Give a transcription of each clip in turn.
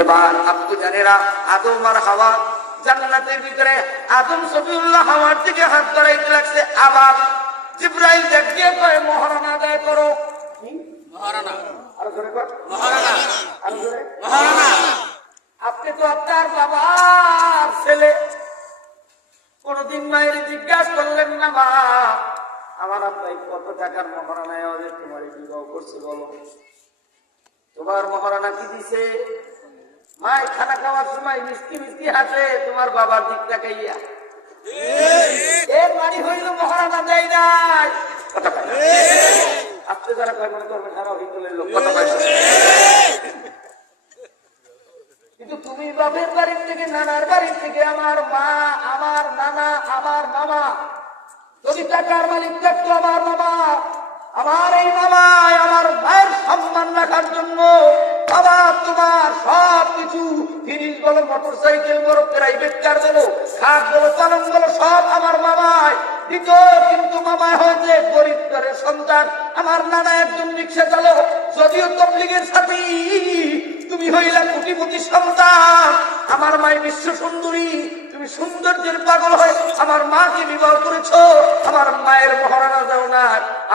এবার আপনি জানেরা আদম আর হাওয়া জান্নাতের ভিতরে আদম সফিউল্লাহ হাওয়ার দিকে হাত ধরাইতে লাগছে। আবার জিবরাইল দেখিয়ে কয় মহারানা আদায় করো। মহারানা আরো জোরে কর মহারানা আরো জোরে। মহারানা আপনি তো আপনার বাবার ছেলে, কোনদিন মায়ের জিজ্ঞাসা করলেন না মা আমার আব্বাই কত টাকার মহারানায় আমাদের তোমার বিবাহ করছে বলো? তোমার মহারানা কি দিছে? মায় খানা খাওয়ার সময় মিষ্টি মিষ্টি হাসে তোমার বাবার দিক তাকাইয়া। এর মানে হইল মহারানা দেয় নাই। কথা পাই আপনি যারা কয় মনে করবেন সারা অভিজ্ঞের লোক কথা পাইছে। কিন্তু তুমি বাপের বাড়ির থেকে নানার বাড়ির থেকে আমার মা আমার নানা আমার মামা যদি টাকার মালিক থাকতো আমার মামা, আমার এই মামায় আমার ভাইয়ের সম্মান রাখার জন্য বাবা তোমার সব কিছু জিনিস বলো, মোটর সাইকেল বলো, প্রাইভেট কার বলো, খাট বলো, পালং বলো, সব আমার মামায় দিত। কিন্তু মামায় হয়েছে গরিব ঘরের সন্তান। আমার নানা একজন রিক্সা চালক, যদিও তবলিগের সাথী, তুমি হইলা কোটিপতি সন্তান। আমার মায়ের বিশ্ব সুন্দরী, তুমি সৌন্দর্যের পাগল হয়ে আমার মাকে বিবাহ করেছো। আমার মায়ের মহারানা দাও না,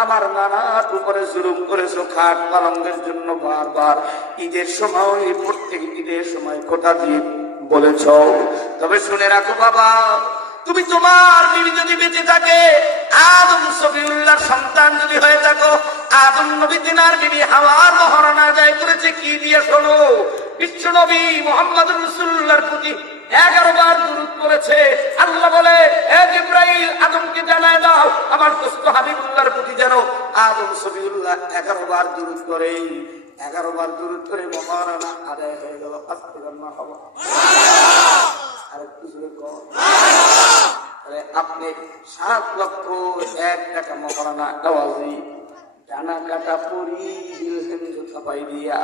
আমার নানার উপরে জুলুম করেছো খাট পালঙ্গের জন্য বারবার। ঈদের সময় প্রত্যেক ঈদের সময় কোথা দিয়ে বলেছ। তবে শুনে রাখো বাবা, তুমি তোমার বিবি যদি বেঁচে থাকে, আদম সফিউল্লাহর সন্তান যদি হয়ে থাকো, আদম নবী তিনার বিবি হাওয়ার মহারানা আদায় করেছে কি দিয়ে শোনো। বিশ্ব নবী মুহাম্মদুর রাসূলুল্লাহর প্রতি 11 বার দুরূদ করেছে। আল্লাহ বলে হে জিবরাইল আদমকে জানায় দাও আমার দোস্ত হাবিবুল্লাহর প্রতি যেন আদম সফিউল্লাহ 11 বার দুরূদ করে। 11 বার দুরূদ করে মহারানা আদায় হয়ে গেল। আস্তাগফিরুল্লাহ হওয়া আর একটু জোরে কর। আপনি 7,01,000 টাকা মহারানা আওয়াজি ডানা কাটা পরি ছাপাই দিয়া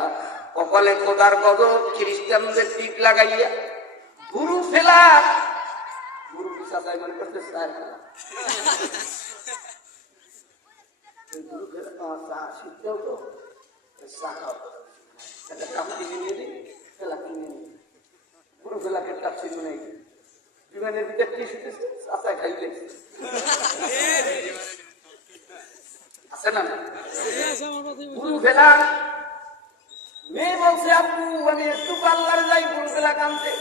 কপালে কোদার গজব খ্রিস্টানদের টিপ লাগাইয়া গুরু ফেলা গুরু পিছাচাই মনে করতে চায় না। গুরু ফেলা শিখতেও তো শাখা একটা কাপ কিনে নিয়ে দিই, ফেলা কিনে নিই। গুরু ফেলাকে কাপ ছিল নেই, বিমানের ভিতরে কি শুতেছে চাচাই খাইলে আছে না। গুরু ফেলা মেয়ে বলছে আপু আমি একটু পার্লারে যাই গুরু ফেলা কানতে।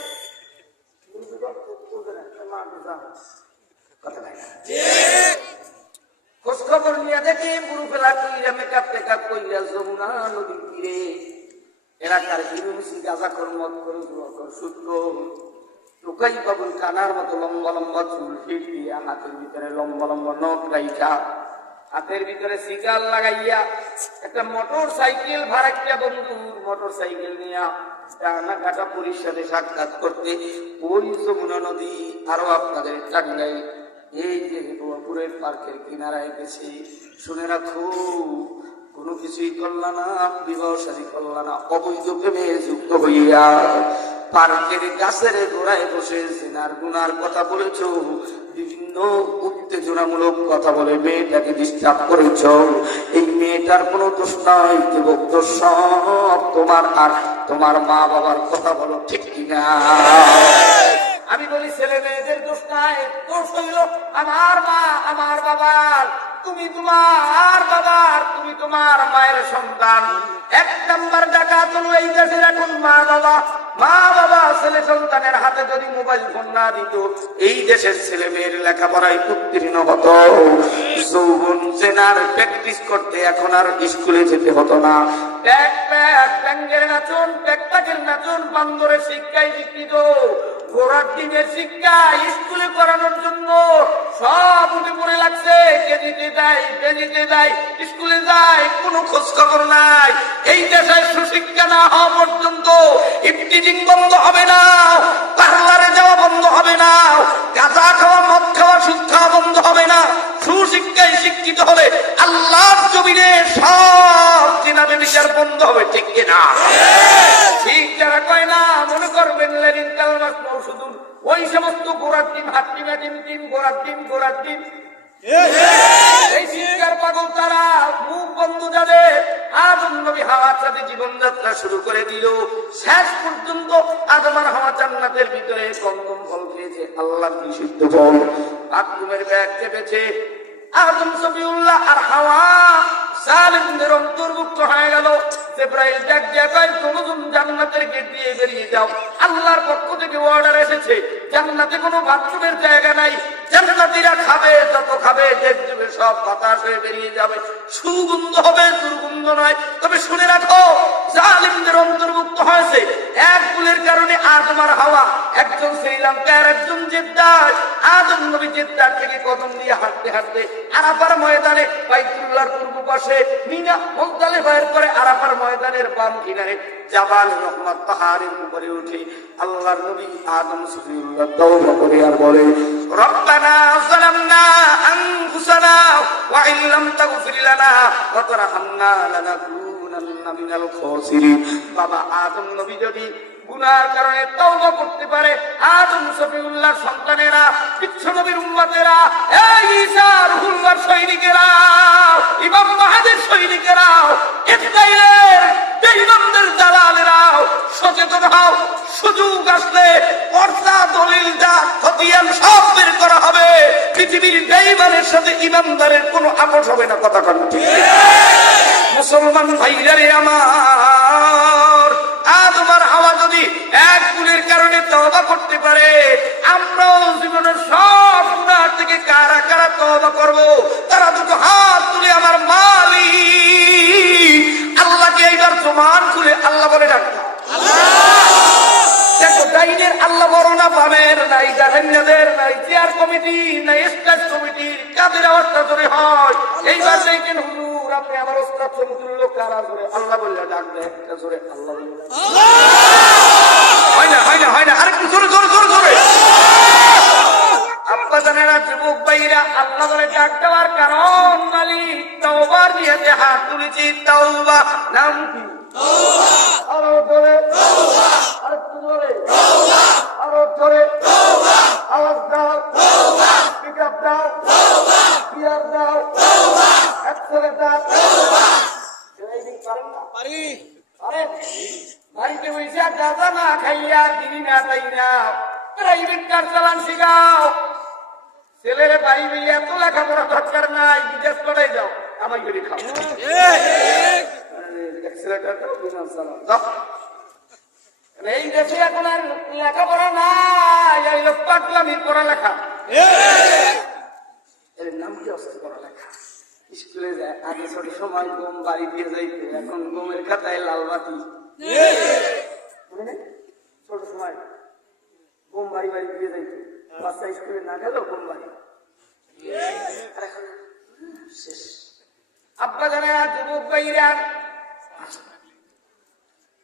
খোঁজ খবর নিয়ে দেখি গুরু ফেলা কইরা মেকআপ টেকআপ কইরা যমুনা নদীর তীরে এলাকার হিরো মিছিল গাঁজা কর্মত করে সূত্র টুকাই বাবুল কানার মতো লম্বা লম্বা চুল ফিট দিয়া হাতের ভিতরে লম্বা লম্বা নখ রাইখা হাতের ভিতরে সিগার লাগাইয়া একটা মোটর সাইকেল ভাড়াইয়া বন্ধুর মোটর সাইকেল নিয়া ডানা কাটা পুরীর সাথে সাক্ষাৎ করতে ওই যমুনা নদী আরো আপনাদের টাঙ্গাইল এই যে গোয়াপুরের পার্কের কিনারায় গেছি। শুনে রাখো কোনো কিছুই করলা না, বিবাহ শাদী করলা না, অবৈধ প্রেমে যুক্ত হইয়া পার্কের গাছের গোড়ায় বসে জিনার গুনার কথা বলেছ, বিভিন্ন উত্তেজনামূলক কথা বলে মেয়েটাকে ডিস্টার্ব করেছ। এই মেয়েটার কোনো দোষ নয়, কেবল দোষ সব তোমার আর তোমার মা বাবার কথা বলো ঠিক কিনা। আমি বলি ছেলে মেয়েদের দোষ নাই, দোষ হইল আমার মা আমার বাবার। তুমি তোমার বাবার, তুমি তোমার মায়ের সন্তান। 1 নাম্বার ডাকাত হলো এই দেশের এখন মা বাবা। মা বাবা ছেলে সন্তানের হাতে যদি মোবাইল ফোন না দিত, এই দেশের ছেলে মেয়ের লেখাপড়ায় উত্তীর্ণ হতো। যৌবন চেনার প্র্যাকটিস করতে এখন আর স্কুলে যেতে হতো না। প্যাক প্যাক ব্যাঙ্গের নাচন, প্যাকপ্যাকের নাচন বান্দরের শিক্ষায় শিক্ষিত। ঘোড়ার ডিমের শিক্ষা স্কুলে করানোর জন্য সব উঠে পড়ে লাগছে। কেজিতে দেয়, কেজিতে দেয়, স্কুলে যায়, কোনো খোঁজ খবর নাই। এই দেশে সুশিক্ষা না হওয়া পর্যন্ত ইফটিজিং বন্ধ হবে না, পার্লারে যাওয়া বন্ধ হবে না, গাঁজা খাওয়া, মদ খাওয়া, সুদ খাওয়া বন্ধ হবে না। সুশিক্ষায় শিক্ষিত হলে আল্লাহর জমিনে সব জিনাবে বিচার বন্ধ হবে ঠিক কিনা। ঠিক যারা কয় না মনে করবেন লেনিন কালমাস মৌসুদুল ওই সমস্ত গোড়ার ডিম, হাত ডিম, ডিম ডিম, গোড়ার ডিম, গোড়ার ডিম, এই শিক্ষার পাগল তারা, মুখ বন্ধ যাদের। আদম নবী হাওয়ার সাথে জীবনযাত্রা শুরু করে দিল। শেষ পর্যন্ত আদম আর হাওয়া জান্নাতের ভিতরে কন্দম ফল খেয়েছে, আল্লাহর নিষিদ্ধ ফল। বাথরুমের ব্যাগ চেপেছে। আদম সফিউল্লাহ আর হাওয়া জালিমদের অন্তর্ভুক্ত হয়ে গেল। জিবরাইল ডাক দিয়ে কয়, তোমরা জান্নাতের গেট দিয়ে বেরিয়ে যাও। আল্লাহর পক্ষ থেকে অর্ডার এসেছে, জান্নাতে কোনো বাথরুমের জায়গা নাই। জান্নাতীরা খাবে, যত খাবে দেখবে সব বাতাস হয়ে বেরিয়ে যাবে, সুগন্ধ হবে, দুর্গন্ধ নয়। তবে শুনে রাখো, জালিমদের অন্তর্ভুক্ত হয়েছে এক ভুলের কারণে আদম আর হাওয়া, একজন শ্রীলঙ্কার একজন জেদ্দার। আদম নবী জেদ্দার থেকে কদম দিয়ে হাঁটতে হাঁটতে আরাফার ময়দানে বাইতুল্লাহর পূর্ব পাশে মিনা মুজদালিফার পরে আরাফার ময়দানের বাম কিনারে জাবাল রহমত পাহাড়ের উপরে উঠে আল্লাহর নবী আদম সফিউল্লাহ তওবা করে আর বলে, রব্বানা যালামনা আনফুসানা ওয়া ইন লাম তাগফির লানা ওয়া তারহামনা লানাকুনান্না মিনাল খাসিরিন। বাবা আদম নবী যদি গুনার কারণে তওবা করতে পারে, আদম সফিউল্লাহ সন্তানেরা, বিশ্বনবীর নবীর উম্মতেরা, এই ঈসা রুহুল্লাহর সৈনিকেরা, ইমাম মাহদির সৈনিকেরা, ইসরাইলের বেঈমানদের দালালেরা, সচেতন হও। সুযোগ আসলে পর্দা, দলিল, যা খতিয়ান সব বের করা হবে। পৃথিবীর বেঈমানের সাথে ইমানদারের কোনো আপোষ হবে না। কথা কোন ঠিক? মুসলমান ভাইরা রে আমার, আদম আর হাওয়া যদি এক ভুলের কারণে তওবা করতে পারে, আমরাও জীবনের সব গুনাহ থেকে কারা কারা তওবা করব? তারা দুটো হাত তুলে আমার মালিক আল্লাহকে এইবার সমান খুলে আল্লাহ বলে ডাকবে। দেখো, ডাইনের আল্লাহ বড় না, বামের নাই, জাহান্নামের নাই, চেয়ার কমিটি নাই, স্টেজ কমিটি, কাদের আওয়াজটা জোরে হয়? এইবার দেখেন হুজুর, আপনি আমার ওস্তাদ সমতুল্য, কারা জোরে আল্লাহ বললে ডাক দেয়, একটা জোরে আল্লাহ বললে হয় না, হয় না, হয় না, আরেকটু জোরে জোরে জোরে জোরে। আব্বা জানেরা, যুবক ভাইরা, আল্লাহ বলে ডাক দেওয়ার কারণ মালিক তওবার নিয়ে হাত তুলেছি। তওবা নাম কি? আরো জোরে, আরেকটু জোরে, আরো জোরে, আওয়াজ দাও, পিক আপ দাও, গিয়ার দাও, অ্যাক্সেলেরেটর দাও। পারেন না? পারি। পারেন? বাড়িতে বসে দাদা না খাইয়া, দিদি না তাই না, প্রাইভেট কার চালান শিখাও। ছেলেরে বাড়ি বেরিয়ে এত লেখাপড়া দরকার নাই, বিদেশ করাই যাও, আমায় করে খাও। এই দেশে এখন আর লেখাপড়া নাই, এই লোক পাগলামির পড়ালেখা। এর নাম কি? অস্ত্র পড়ালেখা। স্কুলে যায়, আগে ছোট সময় গম বাড়ি দিয়ে যাইতে, এখন গমের খাতায় লাল বাতি। ছোট সময় গম বাড়ি বাড়ি দিয়ে যাইতে, বাচ্চা স্কুলে না গেল গম বাড়ি। আর এখন শেষ। আব্বা জানা, যুবক ভাইরা,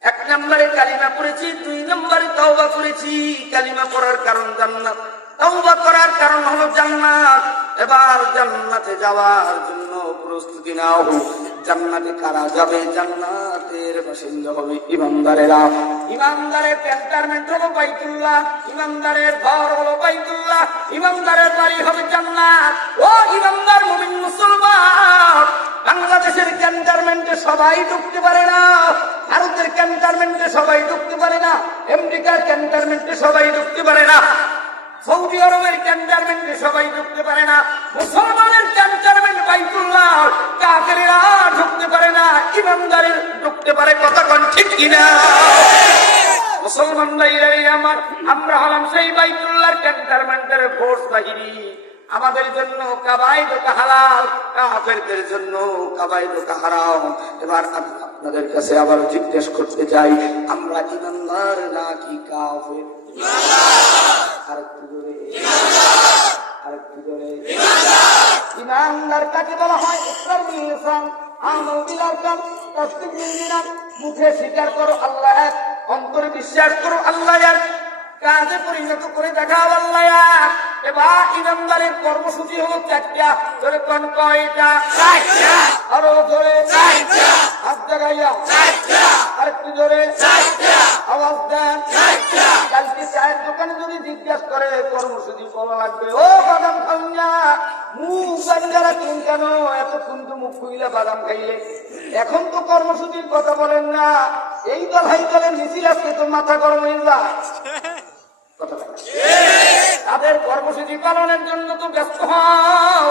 এক নম্বরে কালিমা পড়েছি, 2 নম্বরে তওবা করেছি। কালিমা পড়ার কারণ জান্নাত, তওবা করার কারণ হলো জান্নাত। এবার জান্নাতে যাওয়ার জন্য প্রস্তুতি নাও। জান্নাতে কারা যাবে? জান্নাতের বাসিন্দা হবে ইমানদারেরা। ইমানদারের ক্যান্টনমেন্ট হলো বাইতুল্লাহ, ইমানদারের ঘর হলো বাইতুল্লাহ, ইমানদারের বাড়ি হবে জান্নাত। ও ইমানদার মুমিন মুসলমান, বাংলাদেশের ক্যান্টনমেন্টে সবাই ঢুকতে পারে না, ভারতের ক্যান্টনমেন্টে সবাই ঢুকতে পারে না, আমেরিকার ক্যান্টনমেন্টে সবাই ঢুকতে পারে না, সৌদি আরবের ক্যান্টনমেন্টে সবাই ঢুকতে পারে না। মুসলমানের ক্যান্টনমেন্ট বাইতুল্লাহ, কাফেরেরা ঢুকতে পারে না, ইমানদারের ঢুকতে পারে। কথা কোন ঠিক কিনা? মুসলমান ভাইরা আমার, আমরা হলাম সেই বাইতুল্লাহর ক্যান্টনমেন্টের ফোর্স বাহিনী। আমাদের জন্য কাবায়দুকা হালাল, কাফেরদের জন্য কাবায়দুকা হারাম। এবার আমি আপনাদের কাছে আবার জিজ্ঞেস করতে চাই, আমরা ইমানদার নাকি কাফের? আরেকটু জোরে, আরেকটু জোরে। ইমানদার কাকে বলা হয়? ইকরারুল লিসান, আমাল বিল আরকান, তাসদীক বিল জিনান। মুখে স্বীকার করো আল্লাহ এক, অন্তরে বিশ্বাস করো আল্লাহ এক, কাজে পরিণত করে দেখাও আল্লাহ এক। এবার ইমানদারের কর্মসূচি হলো 4টা। ধরে কোন কয়টা? 4টা। আরো ধরে 4টা। হাত জাগাইয়া 4টা। আরেকটু জোরে 4টা। আওয়াজ দেন 4টা। কালকে চায়ের দোকানে যদি জিজ্ঞাসা করে কর্মসূচি বলা লাগবে। ও বাদাম খাও না, মুখ বান্ধা রাখলেন কেন? এতক্ষণ তো মুখ খুইলে বাদাম খাইলে, এখন তো কর্মসূচির কথা বলেন না। এই দল হাই দলের মিছিল আসলে তো মাথা গরম হয়ে যায়। তাদের কর্মসূচি পালনের জন্য তো ব্যস্ত হও।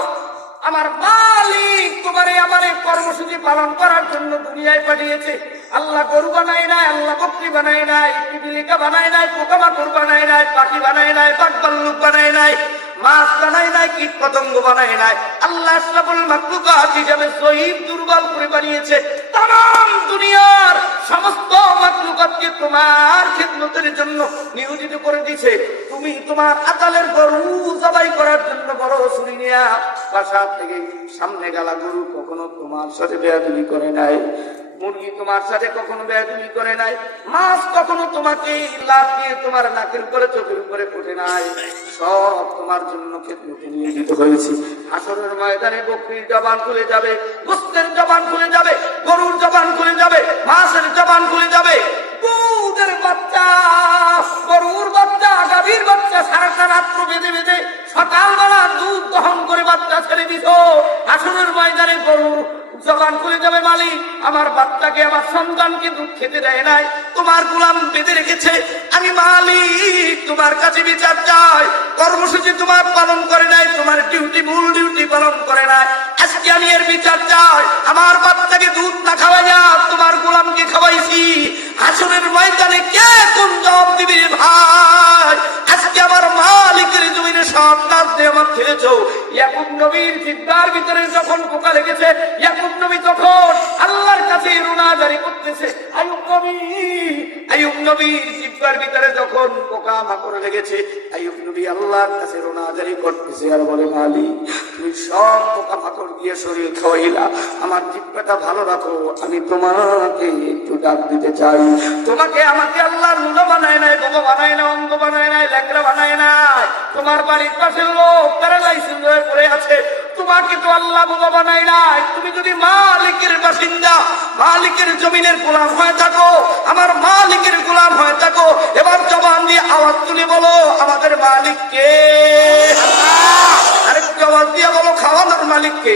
আমার মালিক তোমারে আমার কর্মসূচি পালন করার জন্য দুনিয়ায় পাঠিয়েছে। আল্লাহ গরু বানায় নাই, আল্লাহ বকরি বানায় নাই, পিপিলিকা বানায় নাই, পোকামাকড় বানায় নাই, পাখি বানায় নাই, বাঘ ভাল্লুক বানায় নাই, মাছ বানায় নাই, কীট পতঙ্গ বানায় নাই। আল্লাহ আশরাফুল মাখলুকাত হিসেবে জয়ীফ দুর্বল করে বানিয়েছে। তাম দুনিয়ার সমস্ত মাখলুকাতকে তোমার খিদমতের জন্য নিয়োজিত করে দিয়েছে। তুমি তোমার আকালের গরু জবাই করার জন্য বড় ছুরি নিয়া বাসা থেকে সামনে গেলা। গরু কখনো তোমার সাথে বেয়াদবি করে নাই, মুরগি তোমার সাথে কখনো বেয়াদবি করে নাই, মাছ কখনো তোমাকে লাফ দিয়ে তোমার নাকের উপরে চোখের উপরে ওঠে নাই। সব তোমার জন্য খেদমতে নিয়োজিত হয়েছে। হাসরের ময়দানে বকরির জবান খুলে যাবে, গোস্তের জবান খুলে যাবে, গরুর জবান খুলে যাবে, মাছের জবান খুলে যাবে। দুধের বাচ্চা, গরুর বাচ্চা, গাভীর বাচ্চা সারাটা রাত্র বেঁধে বেঁধে সকালবেলা দুধ দহন করে বাচ্চা ছেড়ে দিত। হাসরের ময়দানে গরুর জবান খুলে যাবে, মালিক আমার বাচ্চাকে, আমার সন্তানকে দুধ খেতে দেয় নাই, তোমার গোলাম বেঁধে রেখেছে। আমি মালিক তোমার কাছে বিচার চাই, কর্মসূচি তোমার পালন করে নাই, তোমার ডিউটি মূল ডিউটি পালন করে নাই। আজকে আমি এর বিচার চাই। আমার বাচ্চাকে দুধ না খাওয়াইয়া তোমার গোলামকে খাওয়াইছি। হাসরের ময়দানে কে কোন জবাব দিবি ভাই? আজকে আমার মালিকের জমিনে সব কাজ দিয়ে আমার খেলেছ। ইয়াকুব নবীর জিব্বার ভিতরে যখন পোকা লেগেছে, ইয়াকুব নবী তখন আল্লাহর কাছে রুনাজারি করতেছে। আইয়ুব নবীর জিব্বার ভিতরে যখন পোকা মাকড় লেগেছে, আইয়ুব নবী আল্লাহর কাছে রুনাজারি করতেছে আর বলে, মালিক তুমি সব পোকা মাকড় দিয়ে শরীর খাওয়াইলা, আমার জিব্বাটা ভালো রাখো, আমি তোমাকে একটু ডাক দিতে চাই। তোমাকে আমাকে আল্লাহর লুলা বানায় নাই, বোবা বানায় না, অন্ধ বানায় নাই, ল্যাংড়া বানায় নাই। তোমার বাড়ির পাশের লোক প্যারালাইসিস হয়ে পড়ে আছে, তোমাকে তো আল্লাহ বোবা বানায় নাই। তুমি যদি মালিকের বাসিন্দা, মালিকের জমিনের গোলাম হয়ে থাকো, আমার মালিকের গোলাম হয়ে থাকো, এবার জবান দিয়ে আওয়াজ তুলে বলো, আমাদের মালিক কে? আরেকটু আওয়াজ দিয়ে বলো, খাওয়ানোর মালিক কে?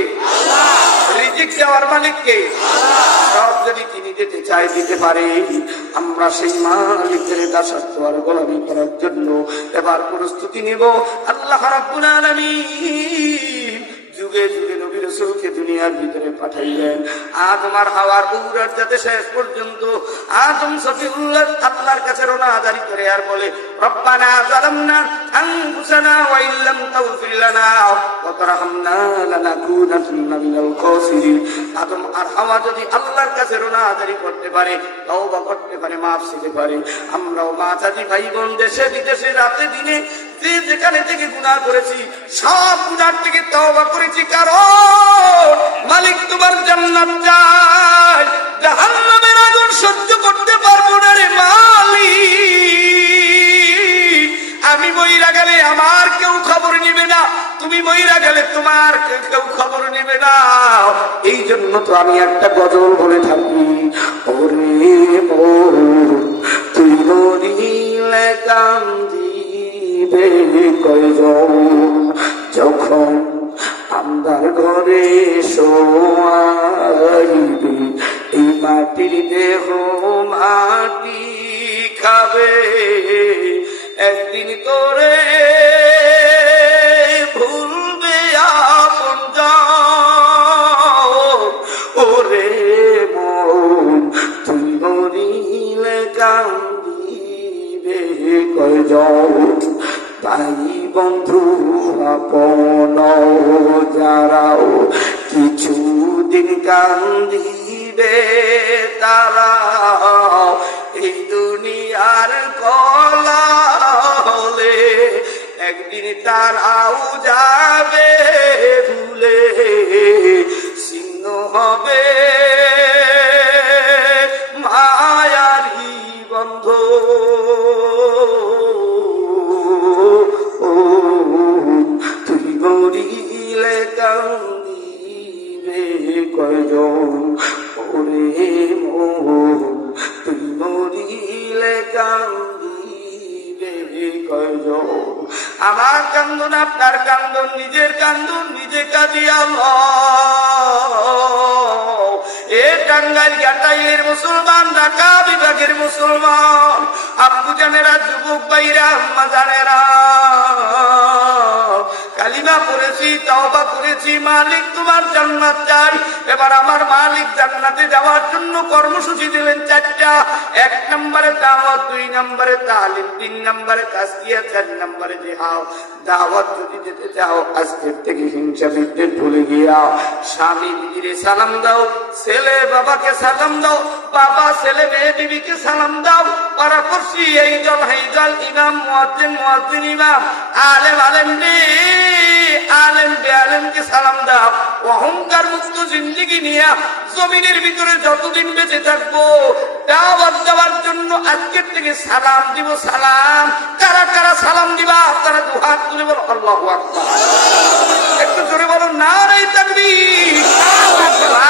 রিজিক দেওয়ার মালিক কে? সব যদি তিনি দিতে চাই দিতে পারে। আমরা সেই মালিকের দাসত্ব আর গোলামি করার জন্য এবার প্রস্তুতি নিব। আল্লাহ রাব্বুল আলামিন যুগে যুগে নবী রাসূলকে দুনিয়ার ভিতরে পাঠাইলেন। আদম আর হাওয়ার উরার যাতে শেষ পর্যন্ত আদম সফিউল্লাহ আল্লাহর কাছে রোনাজারি করে আর বলে, রব্বানা যালামনা আনফুসানা ওয়া ইল্লাম তাগফির লানা ওয়া তারহামনা লানাকুনান্না মিনাল খাসিরিন। আদম আর হাওয়া যদি আল্লাহর কাছে রোনাজারি করতে পারে, তওবা করতে পারে, মাফ চাইতে পারে, আমরাও মা চাচি ভাই বোন দেশে বিদেশে রাতে দিনে যে যেখানে থেকে গুনাহ করেছি সব গুনাহ থেকে তওবা করেছি, কারণ মালিক তোমার জান্নাত চাই, জাহান্নামের আগুন সহ্য করতে পারবো না রে মালিক। আমি মইরা গেলে আমার কেউ খবর নিবে না, তুমি মইরা গেলে তোমার কেউ খবর নিবে না। এই জন্য তো আমি একটা গজল বলে থাকি, ওরে মোর তুই মরিলে কান্দিবে কয়জন, যখন আমদার ঘরে শোয়াইবি, এই মাটির দেহ মাটি খাবে, একদিন তোরে ভুলবে আপনজন। ওরে মন তুই মরিলে কান্দিবে কয়জন, ভাই বন্ধু আপন যারাও কিছুদিন কান্দিবে, তারা এই দুনিয়ার কলা হলে একদিন তারাও যাবে ভুলে, ছিন্ন হবে মায়ারি বন্ধ। তুই মরিলে কান্দিবে কয়জন, ওরে মন তুই মরিলে কান্দিবে প্রয়োজন। আমার কান্দন, আপনার কান্দন, নিজের কান্দন নিজে কাঁদিয়া এ টাঙ্গাইল ঘাটাইলের মুসলমান, ঢাকা বিভাগের মুসলমান, আব্বু জানেরা, যুবক ভাইরা, আম্মা জানেরা, কালিমা পড়েছি, তওবা করেছি, মালিক তোমার জান্নাত চাই। এবার আমার মালিক জান্নাতে যাওয়ার জন্য কর্মসূচি দিলেন 4টা। 1 নম্বরে দাওয়াত, 2 নম্বরে তালিম, 3 নম্বরে তাসকিয়া, 4 নম্বরে জিহাদ। দাওয়াত যদি যেতে চাও আজকের থেকে হিংসা বিদ্বেষ ভুলে গিয়া স্বামী বিবিরে সালাম দাও, ছেলে বাবাকে সালাম দাও, বাবা ছেলে মেয়ে বিবিকে সালাম দাও, পাড়াপড়শি এই দল এই দল, ইমাম মুয়াজ্জিন মুয়াজ্জিন, ইমাম আলেম আলেম আলেম বেআলেমকে সালাম দাও। অহংকার মুক্ত জিন্দেগি নিয়ে জমিনের ভিতরে যতদিন বেঁচে থাকবো দাওয়াত দেওয়ার জন্য আজকের থেকে সালাম দিব। সালাম কারা কারা সালাম দিবা? তারা দুহাত তুলে বলো আল্লাহু আকবার। একটু জোরে বলো নারে তাকবীর।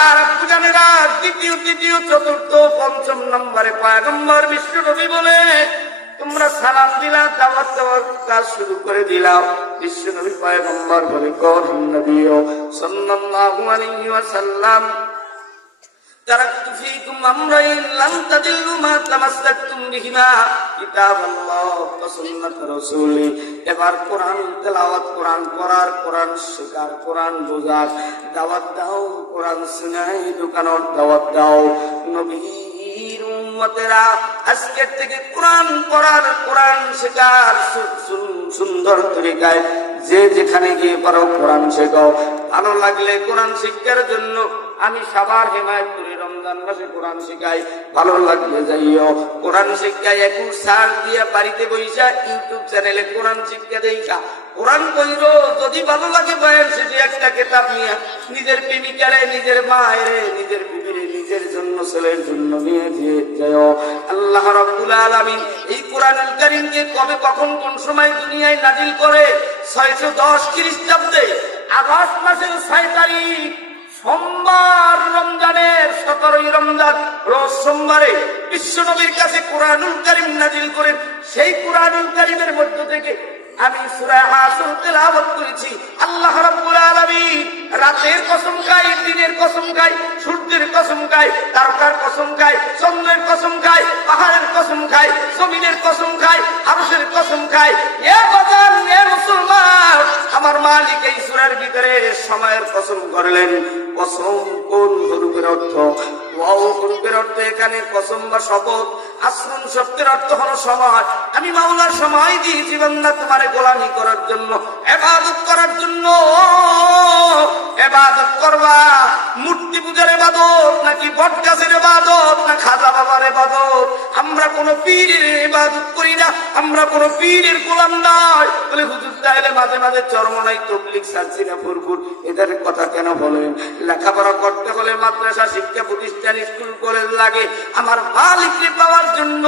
আর আপু জানেরা, দ্বিতীয় তৃতীয় চতুর্থ পঞ্চম নম্বরে পয়গম্বর বিশ্ব নবী বলে তোমরা সালাম দিলা, দাওয়াত দেওয়ার কাজ শুরু করে দিলাম। বিশ্ব নবী পয়গম্বর বলে কওলুন নবী সাল্লাল্লাহু আলাইহি ওয়াসাল্লাম, তারাকতু ফীকুম আমরাইন লান তাদিল্লু মা তামাসসাকতুম বিহিমা, কিতাবাল্লাহ ওয়া সুন্নাত রাসূলি। এবার কোরআন তেলাওয়াত, কোরআন পড়ার, কোরআন শেখার, কোরআন বোঝার দাওয়াত দাও, কোরআন শোনাই দোকানের দাওয়াত দাও। নবীর উম্মতেরা আজকের থেকে কোরআন পড়ার, কোরআন শেখার সুন্দর তরিকায় যে যেখানে গিয়ে পারো কোরআন শেখাও। ভালো লাগলে কোরআন শিক্ষার জন্য আমি সবার হেমায়ত করি, রমজান মাসে কোরআন শিখাই। ভালো লাগলে যাইও কোরআন শিক্ষায় 21 সাল দিয়ে বাড়িতে বইসা ইউটিউব চ্যানেলে কোরআন শিক্ষা দেইখা কোরআন কইরো। যদি ভালো লাগে বয়ান শেষে একটা কিতাব নিয়ে নিজের প্রেমিকারে, নিজের মায়েরে, নিজের বিবিরে, নিজের জন্য, ছেলের জন্য নিয়ে দিয়ে যাও। আল্লাহ রাব্বুল আলামিন এই কোরআনুল কারীমকে কবে, কখন, কোন সময় দুনিয়ায় নাজিল করে? 610 খ্রিস্টাব্দে আগস্ট মাসের 6 তারিখ সোমবার, রমজানের 17ই রমজান রোজ সোমবারে বিশ্ব নবীর কাছে কোরআনুল কারীম নাজিল করেন। সেই কোরআনুল কারীমের মধ্য থেকে আমি সূরা হাসর তেলাওয়াত করেছি। আল্লাহ রাব্বুল আলামিন রাতের কসম খায়, দিনের কসম খায়, সূর্যের কসম খায়, তারকার কসম খায়, চন্দ্রের কসম খায়, পাহাড়ের কসম খায়, জমিনের কসম খায়, আরশের কসম খায়। এ বাজার, এ মুসলমান, আমার মালিক এই সূরার ভিতরে সময়ের কসম করলেন। কসম কোন হরফের অর্থ? ওয়াও হরফের অর্থ এখানে কসম বা শপথ। আসরুন শব্দের অর্থ হলো সময়। আমি মাওলার সময় দিয়েছি বান্দা তোমার গোলামি করার জন্য, ইবাদত করার জন্য। ইবাদত করবা, মূর্তি পূজার ইবাদত নাকি বট গাছের ইবাদত না খাজা বাবার ইবাদত? আমরা কোন পীরের ইবাদত করি না, আমরা কোন পীরের গোলাম নয়। বলে হুজুর তাহলে মাঝে মাঝে চরমনাই, তবলিগ, সালসিনা, ফুরফুর এদের কথা কেন বলেন? লেখাপড়া করতে হলে মাদ্রাসা, শিক্ষা প্রতিষ্ঠান, স্কুল, কলেজ লাগে। আমার মালিককে পাওয়ার জন্য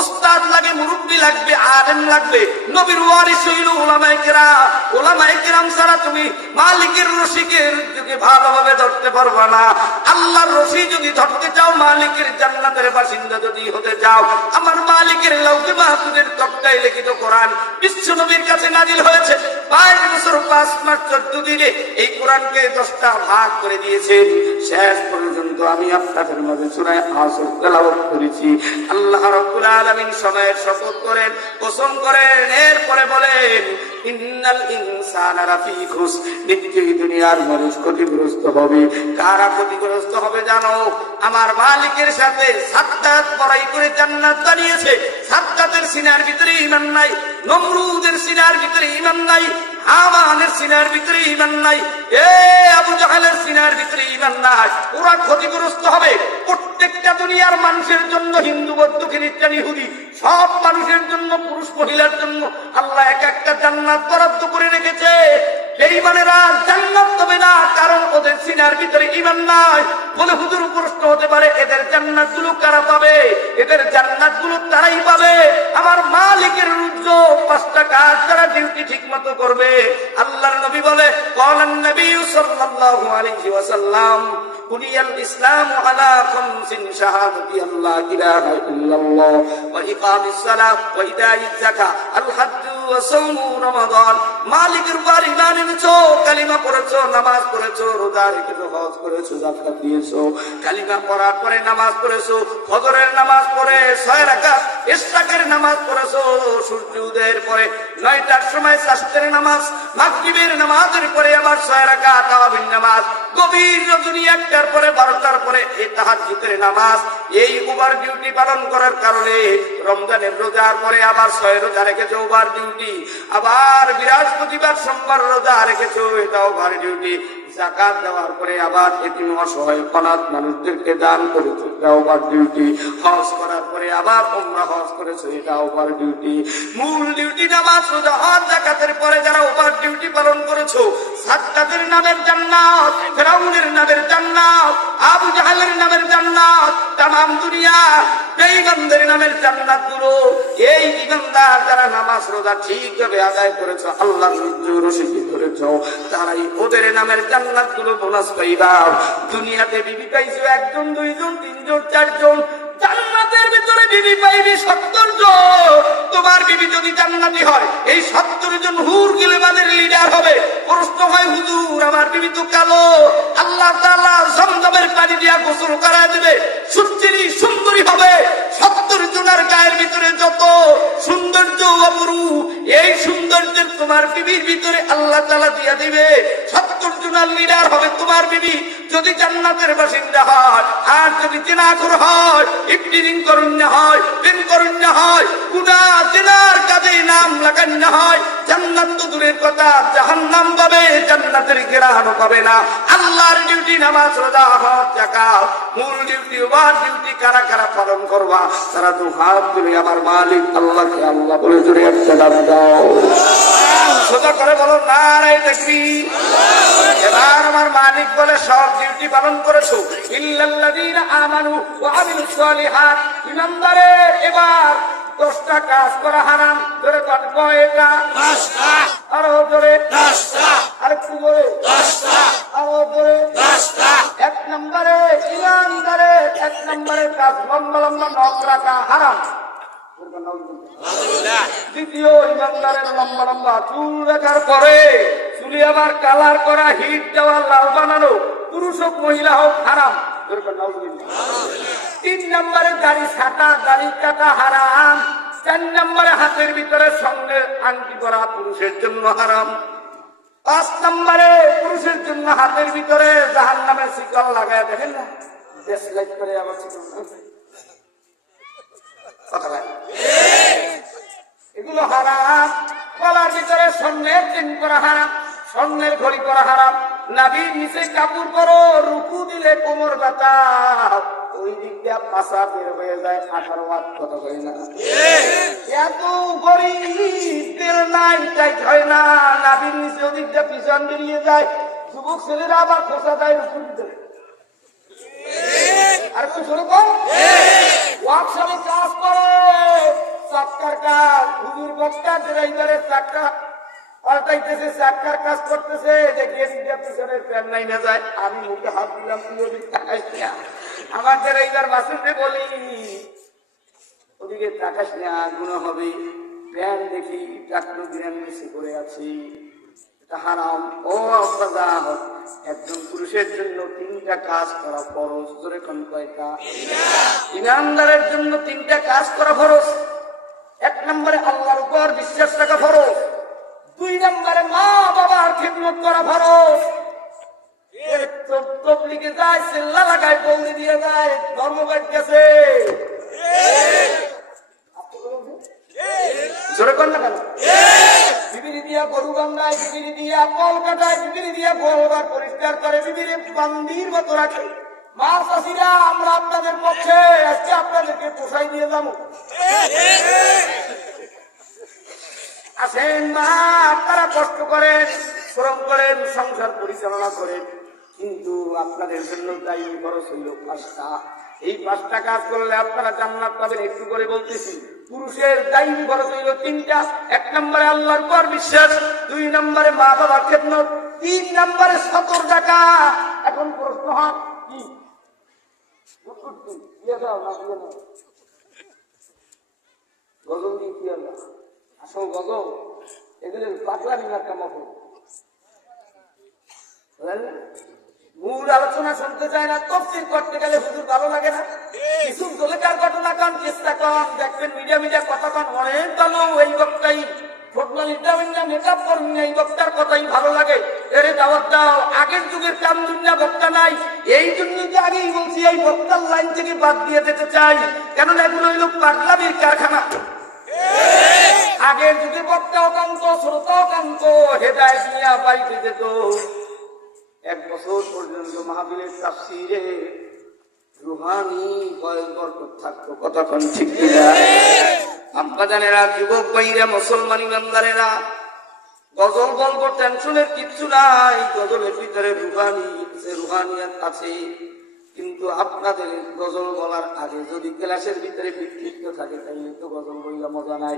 ওস্তাদ লাগে, মুরব্বী লাগবে, আলেম লাগবে। নবীর ওয়ারিস হইল উলামায়ে কেরাম। উলামায়ে কেরাম ছাড়া তুমি মালিকের রশিকের যুগে ভালোভাবে ধরতে পারবা না। আল্লাহর রশি যদি ধরতে চাও, মালিকের জান্নাতের বাসিন্দা যদি হতে চাও, আমার মালিকের লাউহে মাহফুজের তক্তায় লিখিত কোরআন বিশ্ব নবীর কাছে নাজিল হয়েছে। 22 বছর 5 মাস 14 দিনে এই কোরআনকে 10টা ভাগ করে দিয়েছেন। শেষ পর্যন্ত আমি আপনাদের মাঝে সূরা হাসর তেলাওয়াত করেছি। আল্লাহ রাব্বুল আলামিন সময়ের শপথ করেন, কসম করেন, এরপরে বলেন ইন্নাল ইনসানা লাফি খুস, নিশ্চয়ই দুনিয়ার মানুষ ক্ষতিগ্রস্ত হবে। কারা ক্ষতিগ্রস্ত হবে জানো? আমার মালিকের সাথে সাদ্দাত বড়াই করে জান্নাত বানিয়েছে। সাদ্দাতের সিনার ভিতরে ঈমান নাই, নমরুদের সিনার ভিতরে ঈমান নাই, হামানের সিনার ভিতরে ঈমান নাই, আবু জাহেলের সিনার ভিতরে ঈমান নাই। ওরা ক্ষতিগ্রস্ত হবে। প্রত্যেকটা দুনিয়ার মানুষের জন্য, হিন্দু, বৌদ্ধ, খ্রিস্টান, ইহুদি, সব মানুষের জন্য, পুরুষ মহিলার জন্য আল্লাহ এক একটা জান্নাত বরাদ্দ করে রেখেছে। বেঈমানেরা জান্নাত পাবে না, কারণ ওদের সিনার ভিতরে ঈমান নাই। বলে হুজুর প্রশ্ন হতে পারে, এদের জান্নাতগুলো কারা পাবে? এদের জান্নাতগুলো তারাই পাবে আমার মালিকের রুদ্র 5টা কাজ যারা ডিউটি ঠিক মতো করবে। আল্লাহর নবী বলে, ক্বালান নবী সাল্লাল্লাহু আলাইহি ওয়াসাল্লাম, বুনিয়াল ইসলামু আলা খামসিন শাহাদাতি আল্লা ইলাহা ইল্লাল্লাহ ওয়া ইকামিস সালাত ওয়া ইতাইজ যাকাত আল হজ্জ ওয়া সাওমু রমাদান। মালিকের উপর ঈমান এনেছো, কালিমা পড়েছো, নামাজ পড়েছো, রোজা রেখেছো, হজ করেছো, যাকাত দিয়েছো, কালিমা পড়ার পরে নামাজ পড়েছো, ফজরের নামাজ পড়ে 6 রাকাত ইশরাকের নামাজ পড়েছো, সূর্য উদয়ের পরে 9টার সময় সাস্তের নামাজ, মাগরিবের নামাজের পরে আবার 6 রাকাত তাওয়াবিন নামাজ, গভীর রজনী 1টার পরে 12টার পরে এই তাহাজ্জুদের নামাজ। এই ওভার ডিউটি পালন করার কারণে রমজানের রোজার পরে আবার 6 রোজা রেখেছো, ওভার ডিউটি। আবার বৃহস্পতিবার সোমবার রোজা রেখেছো, এটা ওভার ডিউটি। যাকাত দেওয়ার পরে আবার এতিম অসহায় অনাথ মানুষদেরকে দান করেছো, এটা ওভার ডিউটি। হজ করার পরে আবার উমরা হজ করেছো, এটা ওভার ডিউটি। মূল ডিউটি নামাজ, রোজা, হজ, যাকাতের পরে যারা ওভার ডিউটি পালন করেছো, সাদ্দাতের নামের জান্নাত, ফিরাউনের নামের জান্নাত, আবু জাহেলের নামের জান্নাত, তামাম দুনিয়া বেঈমানদের নামের জান্নাত গুলো এই ঈমানদার যারা নামাজ রোজা ঠিকভাবে আদায় করেছো, আল্লাহর রশিদি করেছো, তারাই ওদের নামের জান্নাত গুলো বোনাস পাইবা। দুনিয়াতে বিবি পাইছো 1 জন 2 জন 3 জন 4 জন, জান্নাতের ভিতরে বিবি পাইবি 70 জন। তোমার বিবি যদি জান্নাতি হয়, এই 70 জন হুর গিলেমানের লিডার হবে। প্রশ্ন হয়, হুজুর আমার বিবি তো কালো, আল্লাহ তাআলা জমজমের পানি দিয়া গোসল করা দেবে, সুচিরি সুন্দরী হবে। 70 জনের গায়ের ভিতরে যত সৌন্দর্য অপরূপ, এই সৌন্দর্যের তোমার বিবির ভিতরে আল্লাহ তাআলা দিয়া দিবে। 70 জনের লিডার হবে তোমার বিবি যদি জান্নাতের বাসিন্দা হয়। আর যদি জিনাখোর হয়, ইফতিরিং করুণ্য হয়, প্রেম করুণ্য হয়, গুনাহ জিনার কাজে নাম লাগান্য হয়, জান্নাত তো দূরের কথা, জাহান্নাম পাবে, জান্নাতের ঘেরানো পাবে না। আল্লাহর ডিউটি নামাজ, রোজা, হজ, যাকাত, মূল ডিউটি ওভার ডিউটি কারা কারা পালন করবা, তারা তো হাত তুলে আমার মালিক আল্লাহকে আল্লাহ বলে জোরে একটা ডাক দাও। সোজা করে বলো নারায়ে তাকবীর। এবার আমার মালিক বলে সব ডিউটি পালন করেছো, ইল্লাল্লাযীনা আমানু ওয়া আমিলুস সালিহাত। ঈমানদারের এবার 10টা কাজ করা হারাম। জোরে কয়টা? 10টা। আরো জোরে 10টা। আরেকটু জোরে 10টা। আরো জোরে 10টা। 1 নম্বরে ঈমানদারের 1 নম্বরের কাজ লম্বা লম্বা নখ রাখা হারাম। দ্বিতীয়, ঈমানদারের লম্বা লম্বা চুল রাখার পরে চুলি আবার কালার করা, হিট দেওয়া, লাল বানানো, পুরুষ হোক মহিলা হোক হারাম। 3 নম্বরে দাড়ি ছাটা, দাড়ি কাটা হারাম। 4 নম্বরে হাতের ভিতরে স্বর্ণের আংটি পরা পুরুষের জন্য হারাম। 5 নম্বরে পুরুষের জন্য হাতের ভিতরে জাহান্নামের শিকল লাগায়, দেখেন না, দেশলাইট করে আবার শিকল, এগুলো হারাম। গলার ভিতরে স্বর্ণের চেন করা হারাম, স্বর্ণের ঘড়ি করা হারাম। নাভির নিচে কাপড় করো, রুকু দিলে কোমর ব্যথা, ওই দিক দিয়ে পাশা বের হয়ে যায়, 18 ওয়াট কথা হয় না। এত গরিব তেল নাই, টাইট হয় না, নাভির নিচে ওদিক দিয়ে পিছন বেরিয়ে যায়। যুবক ছেলেরা আবার খোসা দেয় রুকু দিতে। আর কোন ছোট ওয়ার্কশপে কাজ করে, চাক্কার কাজ, হুজুর বক্তা ড্রাইভারের চাক্কা পাল্টাইতেছে, চাক্কার কাজ করতেছে, দেখিয়ে দিতে পিছনের প্যান নাই না যায়। আমি মুখে হাত দিলাম, তুই ওদিক তাকাইস না। আমার ড্রাইভার মাসুদকে বলি, ওদিকে তাকাস না, গুনাহ হবে। প্যান দেখি ট্রাক্টর গ্রাম মিশে করে আছি, এটা হারাম। ও আপনারা, একজন পুরুষের জন্য 3টা কাজ করা ফরজ। জোরে কোন কয়টা? ঈমানদারের জন্য 3টা কাজ করা ফরজ। 1 নম্বরে আল্লাহর উপর বিশ্বাস রাখা ফরজ। 2 নম্বরে মা বাবার খিদমত করা ফরজ। তবলিগে যায়, চিল্লা লাগায়, বৌদি দিয়ে যায়, ধর্মঘট গেছে, জোরে কর না কেন? বিবিরি দিয়া গরু বান্ধায়, বিবিরি দিয়া কল কাটায়, বিবিরি দিয়া গোলবার পরিষ্কার করে, বিবিরি বান্দির মতো রাখে। মা চাষিরা, আমরা আপনাদের পক্ষে আজকে আপনাদেরকে পোষাই দিয়ে যাবো। আসেন মা, আপনারা কষ্ট করেন, শ্রম করেন, সংসার পরিচালনা করেন, কিন্তু আপনাদের জন্য দায়ী খরচ হইল 5টা। এই 5টা কাজ করলে আপনারা জান্নাত পাবেন। একটু করে বলতেছি, পুরুষের দায়ী খরচ হইল 3টা। 1 নম্বরে আল্লাহর উপর বিশ্বাস, 2 নম্বরে মা বাবার খেদমত, 3 নম্বরে 70 টাকা। এখন প্রশ্ন হয়, কি বুটকুট কি দিয়ে দাও না দিয়ে দাও গজল দিয়ে কি আল্লাহ আসল গজল এগুলো পাতলা নিলার কামাবো মূল আলোচনা শুনতে চায় না তফসিল করতে গেলে হুজুর ভালো লাগে না কিছু দলেকার ঘটনা কান চেষ্টা করেন দেখবেন মিডিয়া কথা কান অনেক ভালো এই বক্তাই মেকআপ করুন এই বক্তার কথাই ভালো লাগে এরে দাওয়াত দাও আগের যুগের কাম দুনিয়া বক্তা নাই এই জন্য আগেই বলছি এই বক্তার লাইন থেকে বাদ দিয়ে যেতে চাই কেননা এগুলো হইল পাগলামির কারখানা আগের যুগে বক্তা অকান্ত শ্রোতা অকান্ত হেদায়েত নিয়ে বাড়িতে যেত 1 বছর পর্যন্ত মাহফিলের তাফসীরে রুহানি বরকত থাকতো কতক্ষণ ঠিক কিনা আব্বাজানেরা যুবক ভাইরা মুসলমান ইমানদারেরা গজল বলবো টেনশনের কিচ্ছু নাই গজলের ভিতরে রুহানিয়াত আছে কিন্তু আপনাদের গজল বলার আগে যদি ক্লাসের ভিতরে বিক্ষিপ্ত থাকে তাহলে তো গজল বইলা মজা নাই